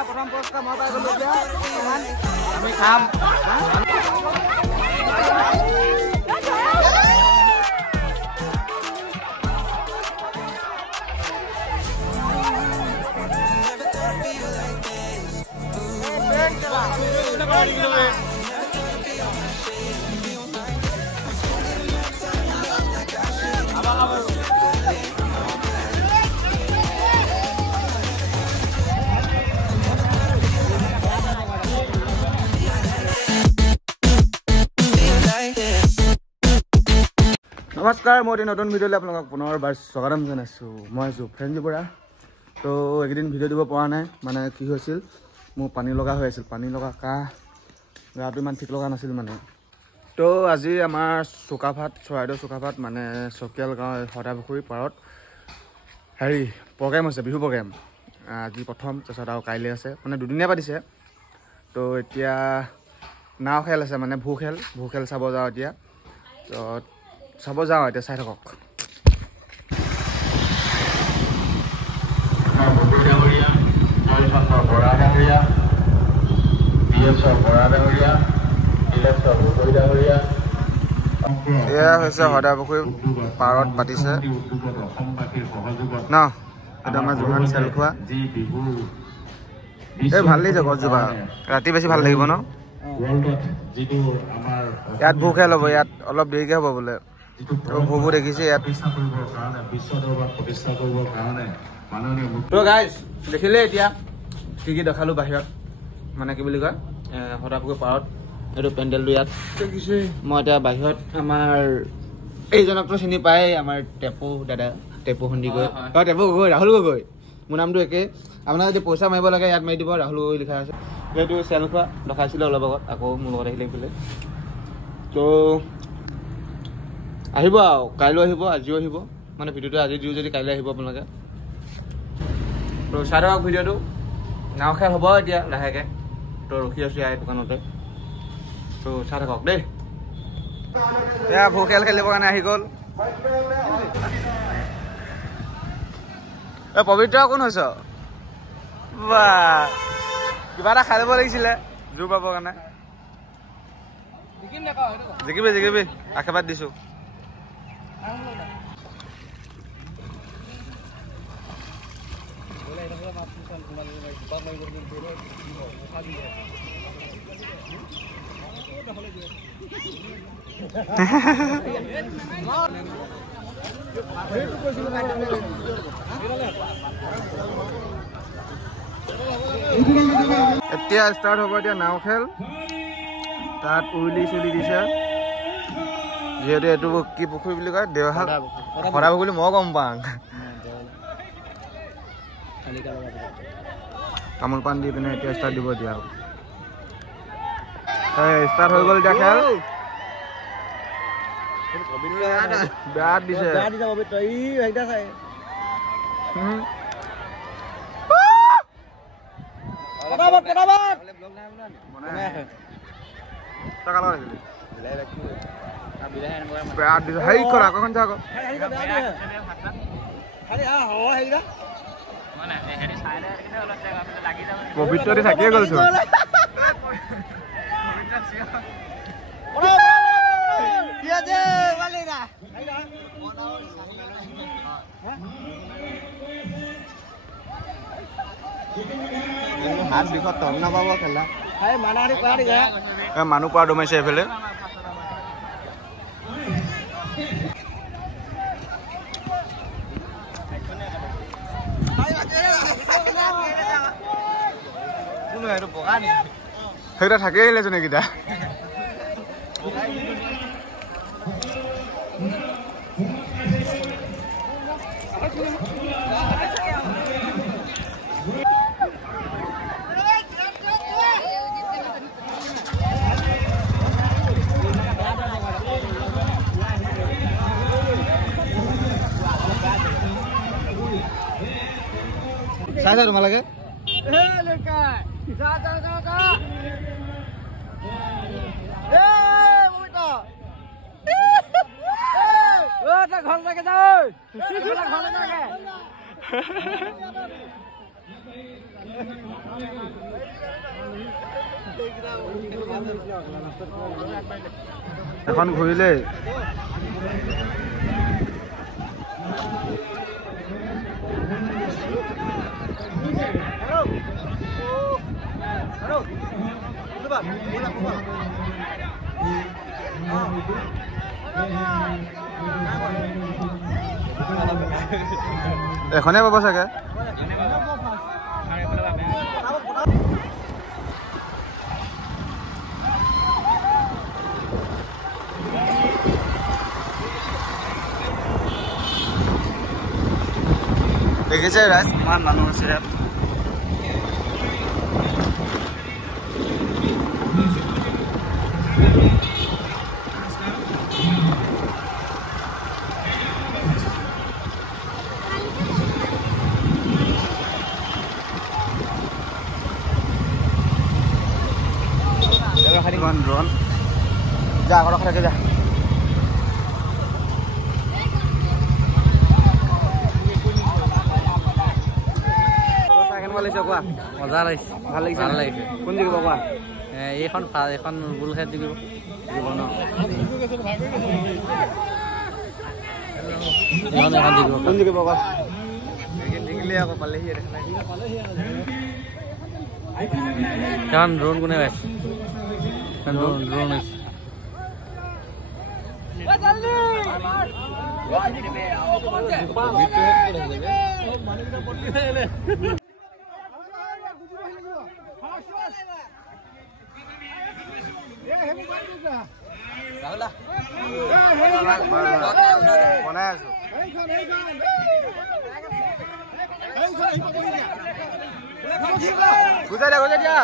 প্ৰথম পুৰস্কাৰ মই পাই গলো এতিয়া আমি খাম নমস্কাৰ মই নতুন ভিডিঅ'লৈ আপোনালোকক পুনৰবাৰ স্বাগতম জনাইছো মই আছো ফ্ৰেঞ্জি বৰা তো একদিন ভিডিঅ' দিব পৰা নাই মানে কি হৈছিল মোৰ পানী লগা হৈ আছিল পানী লগা কাহ গাটো ইমান ঠিক লগা নাছিল মানে তো আজি আমাৰ চুকাফাত চৰাইদেউ চুকাফাত মানে চকিয়াল গাঁও সদাপুখুৰী পাৰত হেৰি প্ৰগ্ৰেম হৈছে বিহু প্ৰগ্ৰেম আজি প্ৰথম তাৰপিছত আৰু কাইলৈ আছে মানে দুদিনীয়া পাতিছে তো এতিয়া নাও খেল আছে মানে ভূ খেল চাব যাওঁ এতিয়া তো চাব যাওঁ এতিয়া চাই থাকক এয়া হৈছে সদাপুখুৰী পাৰত পাতিছে ন এইটো আমাৰ জোহান চেল খোৱা এই ভাল লাগিছে গছজোপা ৰাতি বেছি ভাল লাগিব ন ইয়াত ভূ খেল হ'ব ইয়াত অলপ দেৰিকে হ'ব বোলে ভূ দেখিছে ইয়াত তো গাইজ দেখিলে এতিয়া কি কি দেখালো বাহিৰত মানে কি বুলি কয় সদাপুখুৰী পাৰত এইটো পেণ্ডেলটো ইয়াত দেখিছে মই এতিয়া বাহিৰত আমাৰ এইজনকতো চিনি পায় আমাৰ টেপু দাদা টেপু সন্দিকৈ টেপু গগৈ ৰাহুল গগৈ মোৰ নামটো একে আপোনাৰ যদি পইচা মাৰিব লাগে ইয়াত মাৰি দিব ৰাহুল গগৈ লিখা আছে এইটো চেল খোৱা দেখাইছিলে অলপ আগত আকৌ মোৰ লগত আহিলে বোলে তো আহিব আৰু কাইলৈ আহিব আজিও আহিব মানে ভিডিঅ'টো আজি দিওঁ যদি কাইলৈ আহিব আপোনালোকে তো চাই থাকক ভিডিঅ'টো নাও খেল হ'ব এতিয়া লাহেকৈ তো ৰখি আছোঁ ইয়াৰ দোকানতে তো চাই থাকক দেই এয়া ভূ খেল খেলিবৰ কাৰণে আহি গ'ল এই পবিত্ৰ কোন হৈছ বা কিবা এটা খাই ল'ব লাগিছিলে জোৰ পাবৰ কাৰণে জিকিবি আশীৰ্বাদ দিছোঁ এতিয়া ষ্টাৰ্ট হ'ব এতিয়া নাও খেল তাত উইলি চুলি দিছে যিহেতু এইটো কি পুখুৰী বুলি কয় দেওহাল সদাপুখুৰী বুলি মই গম পাওঁ তামোল পাণ দি পিনে এতিয়া ষ্টাৰ্ট দিব দিয়া ষ্টাৰ্ট হৈ গ'ল এতিয়া খেল বেয়াত দিছে পবিত্ৰতে থাকিয়ে গ'লছো হাত বিষত তম নাপাব খেলা মানুহ পৰা দমাইছে এইফালে সেইটা থাকেই আহিলেচোন এইকেইটা চাইছা তোমালোকে এখন ঘূৰিলে এখনে পাব চাগে দেখিছে ৰাজ ইমান মানুহ আছে ইয়াত drone যা ঘৰ খাকে যা মজা লাগিছে ভাল লাগিছে ভাল লাগিছে কোন দিব কোৱা এইখন এখন বুল খেত দিব দিব ন এখন দিব কোন দিব কোৱা দেখিলে আকৌ পালেহি এখন ড্ৰোন কোনে পাইছে ড্ৰোন বনাই আছো গুজাই দিয়া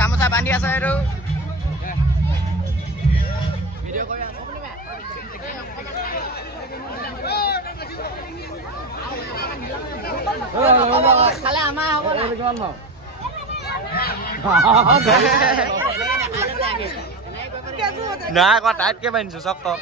গামোচা বান্ধি আছে আৰু ভিডিঅ' কৰি আছে খালে আমাৰ হ'ব না কিমান পাওঁ নাই আকৌ টাইটকে বান্ধিছো চক তক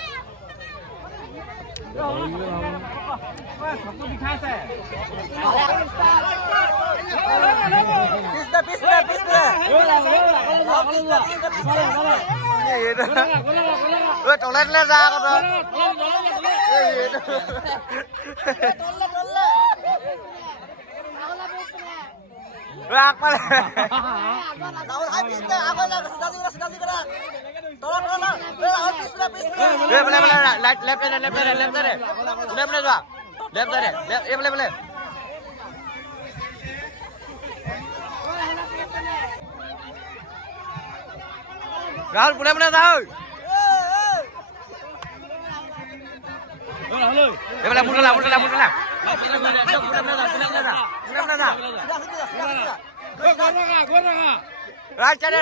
তলে যা আকৌ ৰাহুল পুনে পুনে যা এইফালে মুঠলা right side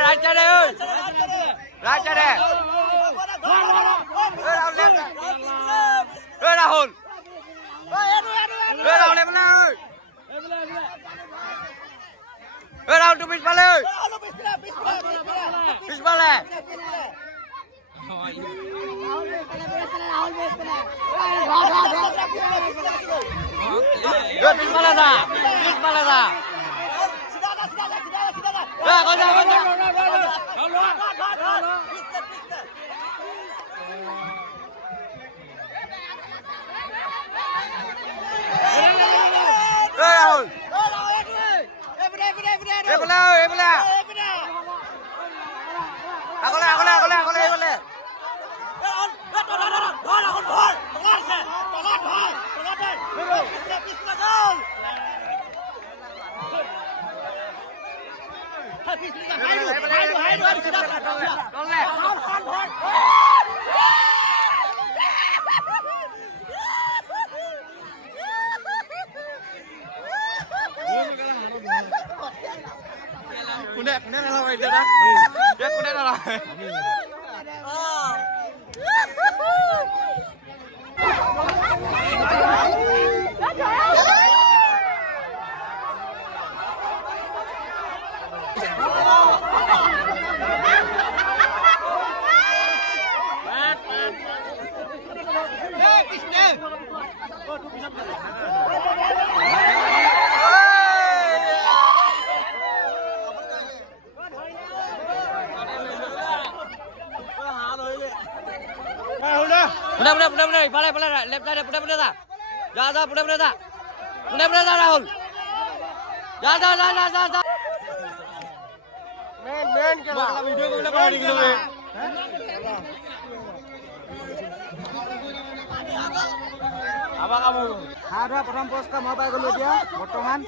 Rahul tu pispale Rahul जा मेन के वीडियो को लगा रही है आबा कामो खारा प्रथम पुरस्कार মই পাই গলো এতিয়া বৰ্তমান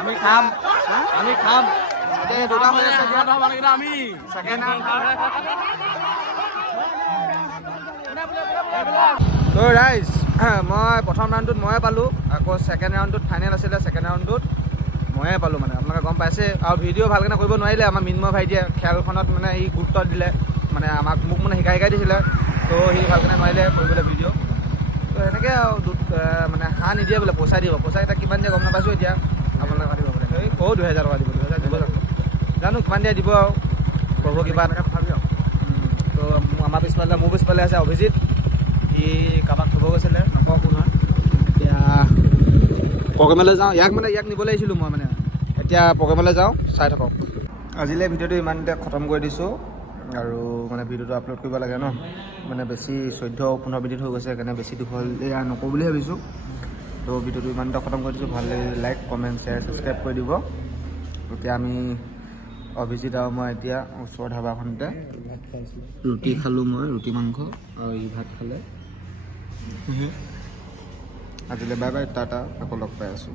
আমি খাম এ দুটা মানে সেকেন্ড মানে আমি সেকেন্ড তো গাইস মই প্ৰথম ৰাউণ্ডত মই পালো আকৌ সেকেন্ড ৰাউণ্ডত ফাইনেল আছিল সেকেন্ড ৰাউণ্ডত ময়ে পালো মানে আপোনালোকে গম পাইছে আৰু ভিডিও ভালকৈ কৰিব নোৱাৰিলে আমাৰ মিনময় ভাইটিয়ে খেলখনত মানে এই গুৰুত্ব দিলে মানে মোক মানে শিকাই দিছিলে তো সি ভালকৈ নোৱাৰিলে কৰিবলৈ ভিডিও তো এনেকৈ মানে হাঁহ নিদিয়ে বোলে পইচা দিব পইচা এটা কিমান দিয়ে গম নাপাইছোঁ এতিয়া আপোনালোকে দিব বোলে এই 2000 টকা দিব 2000 দিব জানো কিমান দিয়ে দিব আৰু প্ৰভু কিবা এনেকৈ ভাবি আৰু তো আমাৰ পিছফালে মোৰ পিছফালে আছে অভিজিত সি কাৰোবাক থ'ব গৈছিলে নকওঁ কোন হয় এতিয়া প্ৰগ্ৰেমলৈ যাওঁ ইয়াক নিবলৈ আহিছিলোঁ মই মানে এতিয়া প্ৰগ্ৰেমলৈ যাওঁ চাই থাকক আজিলৈ ভিডিঅ'টো ইমানতে খতম কৰি দিছোঁ আৰু মানে ভিডিঅ'টো আপলোড কৰিব লাগে ন মানে বেছি 14-15 মিনিট হৈ গৈছে সেইকাৰণে বেছি দীঘল এয়া নকওঁ বুলি ভাবিছোঁ তো ভিডিঅ'টো ইমানতে খতম কৰি দিছোঁ ভাল লাগিলে লাইক কমেণ্ট শ্বেয়াৰ ছাবস্ক্ৰাইব কৰি দিব এতিয়া আমি অভিজিত আৰু মই এতিয়া ওচৰৰ ধাবাখনতে ৰুটি খালোঁ মই ৰুটি মাংস আৰু ই ভাত খালে আজিলৈ বাই বাই টাটা আকৌ লগ পাই আছোঁ